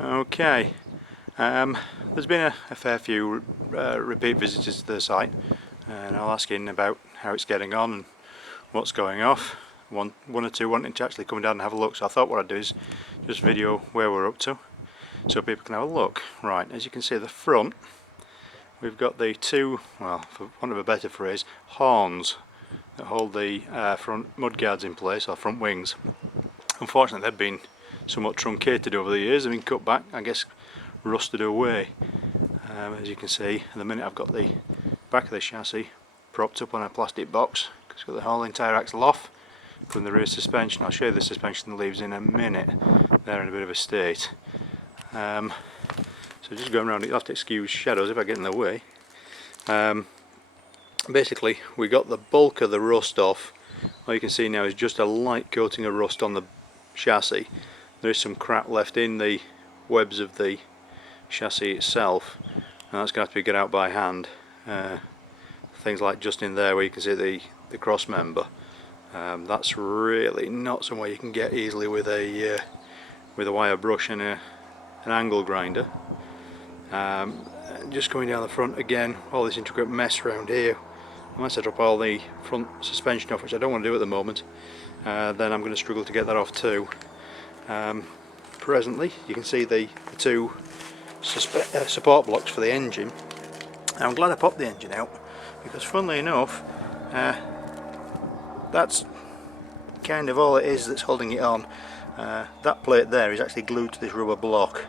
Okay, there's been a fair few repeat visitors to the site, and I'll ask in about how it's getting on and what's going off. One or two wanting to actually come down and have a look, so I thought what I'd do is just video where we're up to so people can have a look. Right, as you can see at the front we've got the two, well, for want of a better phrase, horns that hold the front mudguards in place, or front wings. Unfortunately they've been somewhat truncated over the years, they've been cut back, I guess rusted away. As you can see, at the minute I've got the back of the chassis propped up on a plastic box because it's got the whole entire axle off from the rear suspension. I'll show you the suspension leaves in a minute. They're in a bit of a state. So just going around it, you'll have to excuse shadows if I get in the way. Basically we got the bulk of the rust off. All you can see now is just a light coating of rust on the chassis. There is some crap left in the webs of the chassis itself, and that's going to have to be got out by hand. Things like just in there where you can see the cross member, that's really not somewhere you can get easily with a wire brush and an angle grinder. Just going down the front again, all this intricate mess around here. Unless I drop all the front suspension off, which I don't want to do at the moment, then I'm going to struggle to get that off too. Presently you can see the two support blocks for the engine. And I'm glad I popped the engine out, because funnily enough that's kind of all it is that's holding it on. That plate there is actually glued to this rubber block,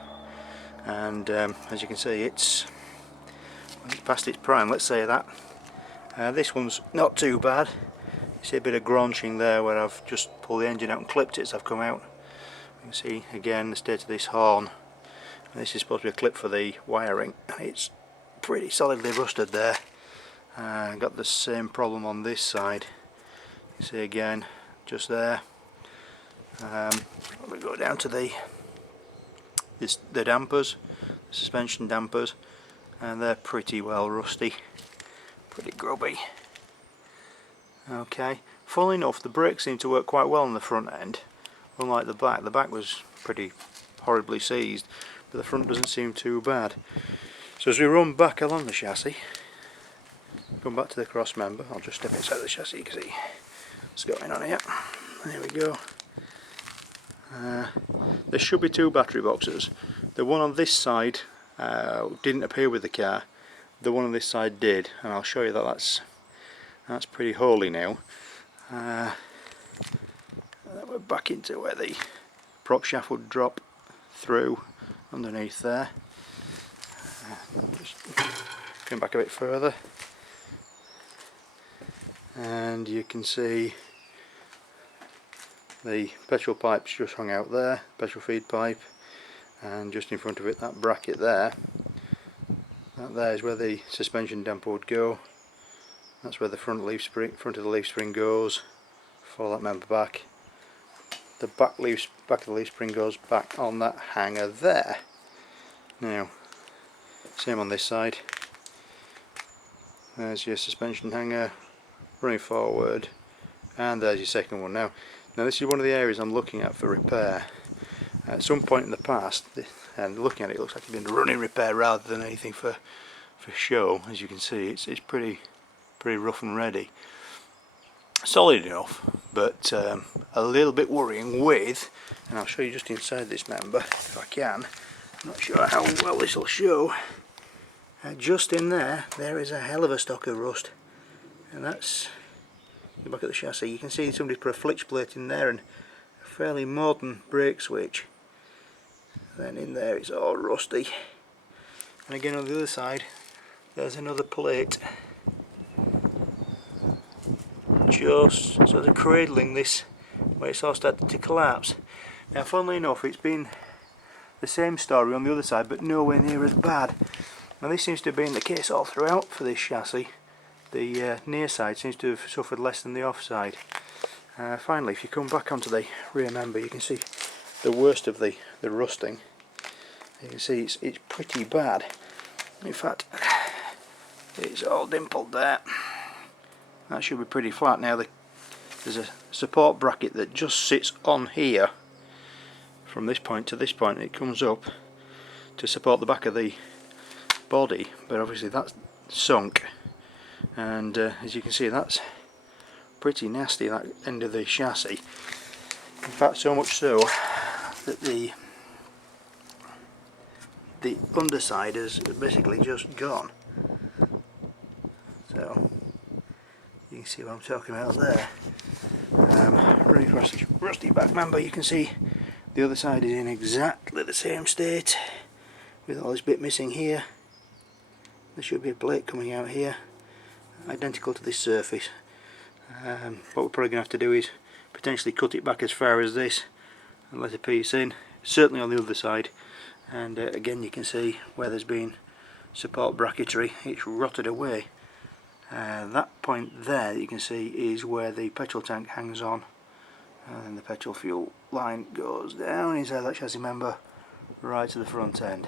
and as you can see it's past its prime, let's say that. This one's not too bad. You see a bit of gronching there where I've just pulled the engine out and clipped it as I've come out. You can see again the state of this horn. This is supposed to be a clip for the wiring, and it's pretty solidly rusted there. Got the same problem on this side. You see again, just there. We go down to the dampers, the suspension dampers, and they're pretty well rusty, pretty grubby. Okay, funnily enough, the brakes seem to work quite well on the front end, unlike the back. The back was pretty horribly seized, but the front doesn't seem too bad. So as we run back along the chassis, come back to the cross member, I'll just step inside the chassis, you can see what's going on here. There we go. There should be two battery boxes. The one on this side didn't appear with the car. The one on this side did, and I'll show you that that's pretty holy now. We're back into where the prop shaft would drop through underneath there. Just come back a bit further, and you can see the petrol pipe's just hung out there, petrol feed pipe, and just in front of it, that bracket there, that there is where the suspension damper would go. That's where the front of the leaf spring goes. Follow that member back. The back of the leaf spring goes back on that hanger there. Now, same on this side. There's your suspension hanger running forward, and there's your second one. Now this is one of the areas I'm looking at for repair. At some point in the past, and looking at it, it looks like it's been running repair rather than anything for show. As you can see, it's pretty rough and ready. Solid enough, but a little bit worrying with, and I'll show you just inside this member if I can. I'm not sure how well this will show. Just in there is a hell of a stock of rust, and that's the back of the chassis. You can see somebody put a flitch plate in there and a fairly modern brake switch. Then in there it's all rusty, and again on the other side there's another plate just sort of cradling this where it's all started to collapse. Now funnily enough, it's been the same story on the other side, but nowhere near as bad. Now this seems to have been the case all throughout for this chassis. The near side seems to have suffered less than the off side. Finally, if you come back onto the rear member, you can see the worst of the rusting. You can see it's pretty bad. In fact, it's all dimpled there. That should be pretty flat now. There's a support bracket that just sits on here from this point to this point. It comes up, to support the back of the body, but obviously that's sunk, and as you can see, that's pretty nasty, that end of the chassis. In fact, so much so that the underside is basically just gone. So you can see what I'm talking about there. Running across this rusty back member, you can see the other side is in exactly the same state, with all this bit missing here. There should be a plate coming out here, identical to this surface. What we're probably going to have to do is potentially cut it back as far as this and let a piece in, certainly on the other side. And again, you can see where there's been support bracketry, it's rotted away. That point there that you can see is where the petrol tank hangs on, and then the petrol fuel line goes down inside that chassis member right to the front end.